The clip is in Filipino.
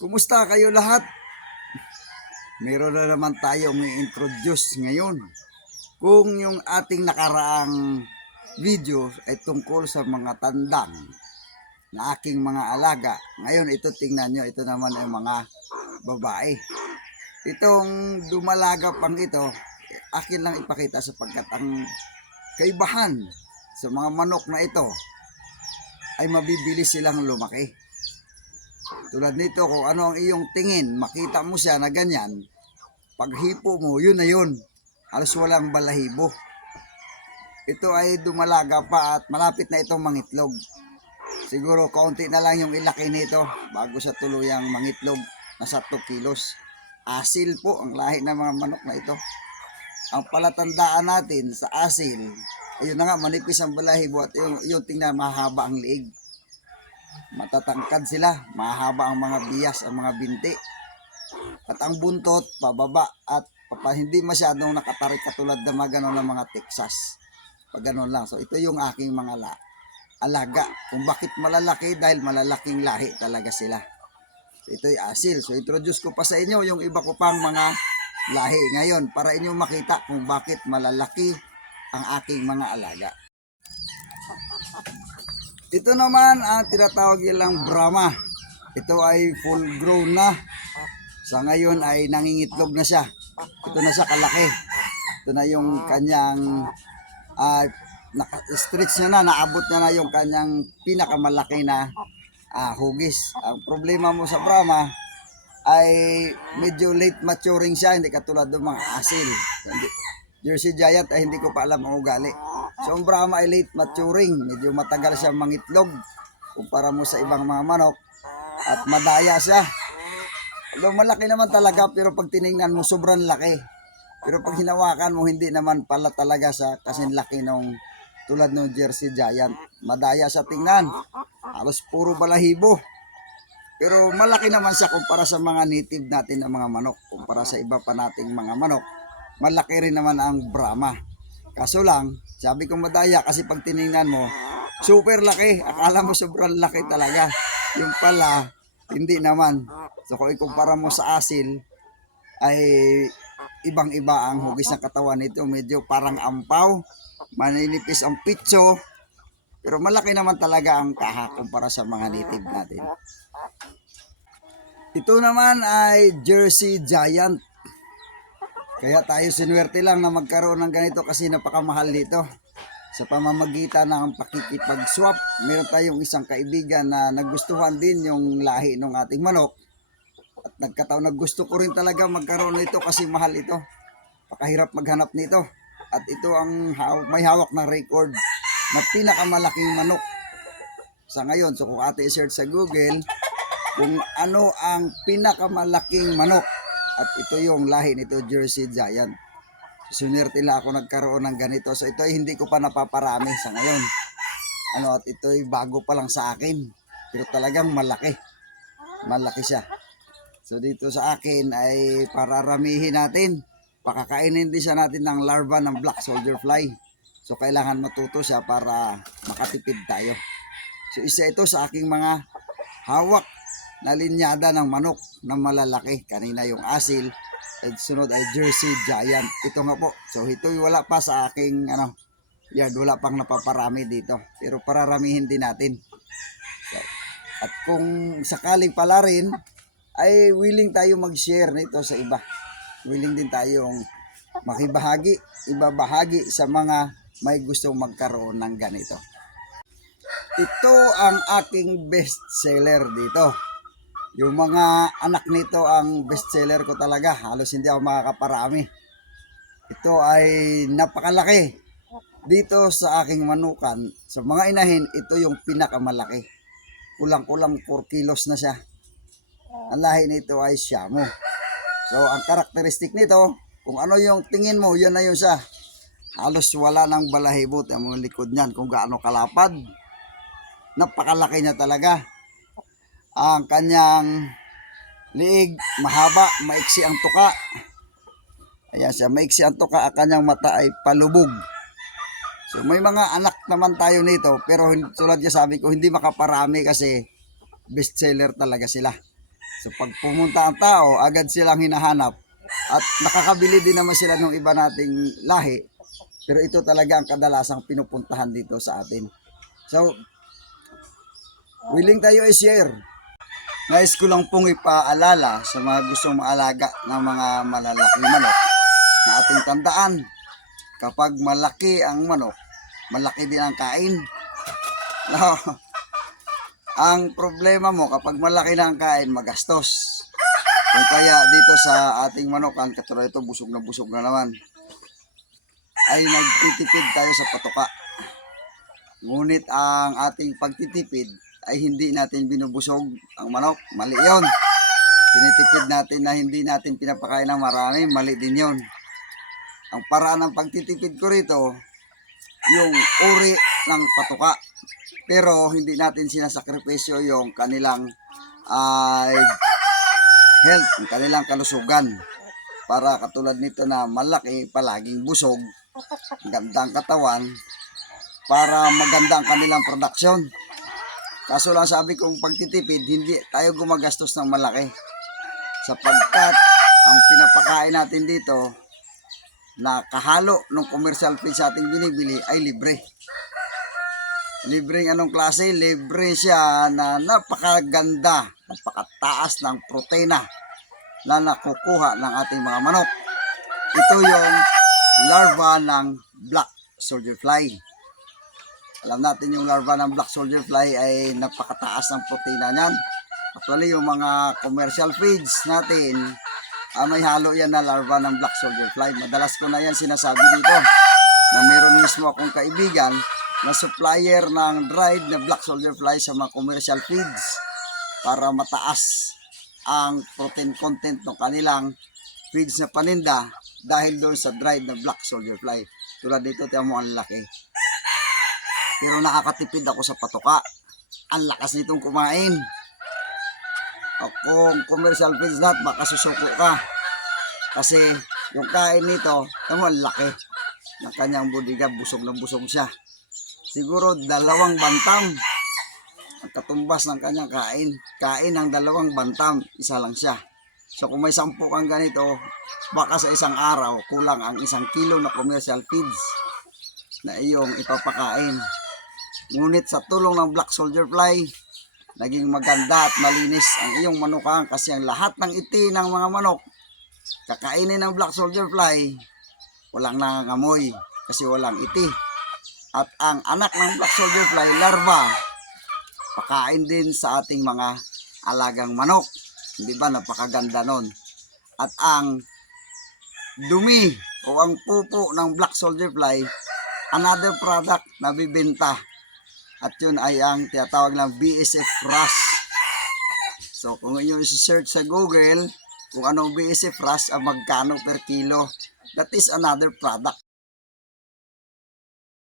Kumusta kayo lahat? Meron na naman tayong i-introduce ngayon. Kung yung ating nakaraang video ay tungkol sa mga tandang na aking mga alaga. Ngayon ito tingnan nyo, ito naman ay mga babae. Itong dumalaga pang ito, akin lang ipakita sapagkat ang kaibahan sa mga manok na ito ay mabibilis silang lumaki. Tulad nito, kung ano ang iyong tingin, makita mo siya na ganyan, paghipo mo, yun na yun. Halos walang balahibo. Ito ay dumalaga pa at malapit na itong mangitlog. Siguro kaunti na lang yung ilaki nito bago sa tuluyang mangitlog. Nasa 2 kilos. Asil po ang lahi ng mga manok na ito. Ang palatandaan natin sa asil, ayun na nga, manipis ang balahibo at yung, yung tingnan mahaba ang liig matatangkad sila, mahaba ang mga bias, ang mga binti. At ang buntot, pababa at papa, hindi masyadong nakatarik katulad ng mga ganon ng mga Texas. Pag ganon lang. So ito yung aking mga la alaga. Kung bakit malalaki, dahil malalaking lahi talaga sila. So ito'y asil. So introduce ko pa sa inyo yung iba ko pang mga lahi ngayon para inyo makita kung bakit malalaki ang aking mga alaga. Ito naman ang tinatawag nilang Brahma. Ito ay full grown na. Sa ngayon ay nangingitlog na siya. Ito na siya kalaki. Ito na yung kanyang uh, stretch niya na, naabot niya na yung kanyang pinakamalaki na ah, hugis. Ang problema mo sa Brahma ay medyo late maturing siya, hindi katulad ng mga asil. Jersey Giant ay hindi ko pa alam ang ugali. So ang Brahma ay late maturing, medyo matagal siya mangitlog kumpara mo sa ibang mga manok at madaya siya. Although malaki naman talaga pero pag tiningnan mo sobrang laki. Pero pag hinawakan mo hindi naman pala talaga sa kasi laki nung tulad ng Jersey Giant. Madaya siya tingnan. Halos puro balahibo. Pero malaki naman siya kumpara sa mga native natin na mga manok. Kumpara sa iba pa nating mga manok. Malaki rin naman ang Brahma. Kaso lang, sabi ko madaya kasi pag tiningnan mo, super laki. Akala mo sobrang laki talaga. Yung pala, hindi naman. So kung ikumpara mo sa asil, ay ibang-iba ang hugis ng katawan nito. Medyo parang ampaw, maninipis ang pitso, pero malaki naman talaga ang kaha kumpara sa mga native natin. Ito naman ay Jersey Giant. Kaya tayo sinuwerte lang na magkaroon ng ganito kasi napakamahal dito. Sa pamamagitan ng pakikipag-swap, meron tayong isang kaibigan na nagustuhan din yung lahi ng ating manok. At nagkataon na gusto ko rin talaga magkaroon nito kasi mahal ito. Pakahirap maghanap nito. At ito ang haw- may hawak na record na pinakamalaking manok sa ngayon. So kung ate search sa Google, kung ano ang pinakamalaking manok at ito yung lahi nito Jersey Giant. So, sunirte lang ako nagkaroon ng ganito. So ito ay hindi ko pa napaparami sa ngayon. Ano at ito ay bago pa lang sa akin. Pero talagang malaki. Malaki siya. So dito sa akin ay pararamihin natin. Pakakainin din siya natin ng larva ng black soldier fly. So kailangan matuto siya para makatipid tayo. So isa ito sa aking mga hawak na linyada ng manok na malalaki. Kanina yung asil at sunod ay Jersey Giant. Ito nga po. So ito wala pa sa aking ano, yard. Wala pang napaparami dito. Pero pararamihin din natin. So, at kung sakaling pala rin, ay willing tayo mag-share nito sa iba. Willing din tayong makibahagi, ibabahagi sa mga may gustong magkaroon ng ganito. Ito ang aking best seller dito. Yung mga anak nito ang best seller ko talaga. Halos hindi ako makakaparami. Ito ay napakalaki. Dito sa aking manukan, sa mga inahin, ito yung pinakamalaki. Kulang-kulang 4 kilos na siya. Ang lahi nito ay Siamo. So, ang karakteristik nito, kung ano yung tingin mo, yan na yun siya. Halos wala ng balahibot ang mga likod niyan kung gaano kalapad. Napakalaki niya talaga. Ang kanyang liig, mahaba, maiksi ang tuka. Ayan siya, maiksi ang tuka, ang kanyang mata ay palubog. So may mga anak naman tayo nito, pero tulad niya sabi ko, hindi makaparami kasi bestseller talaga sila. So pag pumunta ang tao, agad silang hinahanap at nakakabili din naman sila ng iba nating lahi. Pero ito talaga ang kadalasang pinupuntahan dito sa atin. So, willing tayo i-share. Nais ko lang pong ipaalala sa mga gustong maalaga ng mga malalaking manok na ating tandaan. Kapag malaki ang manok, malaki din ang kain. No. Ang problema mo kapag malaki na ang kain, magastos. Kung kaya dito sa ating manokan, katulad ito, busog na busog na naman, ay nagtitipid tayo sa patuka. Ngunit ang ating pagtitipid ay hindi natin binubusog ang manok. Mali yon. Tinitipid natin na hindi natin pinapakain ng marami, mali din yon. Ang paraan ng pagtitipid ko rito, yung uri ng patuka. Pero hindi natin sinasakripisyo yung kanilang ay health, yung kanilang kalusugan. Para katulad nito na malaki, palaging busog, gandang katawan, para maganda ang kanilang production. Kaso lang sabi kong pagtitipid, hindi tayo gumagastos ng malaki. Sapagkat ang pinapakain natin dito na kahalo ng commercial feed sa ating binibili ay libre. Libreng anong klase? Libre siya na napakaganda, napakataas ng proteina na nakukuha ng ating mga manok. Ito yung larva ng black soldier fly. Alam natin yung larva ng black soldier fly ay napakataas ng proteina niyan. Actually, yung mga commercial feeds natin, ah, may halo yan na larva ng black soldier fly. Madalas ko na yan sinasabi dito na meron mismo akong kaibigan na supplier ng dried na black soldier fly sa mga commercial feeds para mataas ang protein content ng kanilang feeds na paninda dahil doon sa dried na black soldier fly. Tulad dito, tiyan mo ang laki. Pero nakakatipid ako sa patuka. Ang lakas nitong kumain. O kung commercial feeds lahat, baka susuko ka. Kasi yung kain nito, tiyan mo ang laki ng kanyang budiga, busog na busog siya. Siguro dalawang bantam ang katumbas ng kanyang kain. Kain ng dalawang bantam, isa lang siya. So kung may sampu kang ganito, baka sa isang araw, kulang ang isang kilo na commercial feeds na iyong ipapakain. Ngunit sa tulong ng Black Soldier Fly, naging maganda at malinis ang iyong manukan kasi ang lahat ng iti ng mga manok, kakainin ng Black Soldier Fly, walang nangangamoy kasi walang iti. At ang anak ng Black Soldier Fly, larva, pakain din sa ating mga alagang manok. Hindi ba napakaganda nun? At ang dumi o ang pupo ng Black Soldier Fly, another product na bibenta. At yun ay ang tinatawag ng BSF Rust. So kung inyo search sa Google, kung anong BSF Rust, ang magkano per kilo, that is another product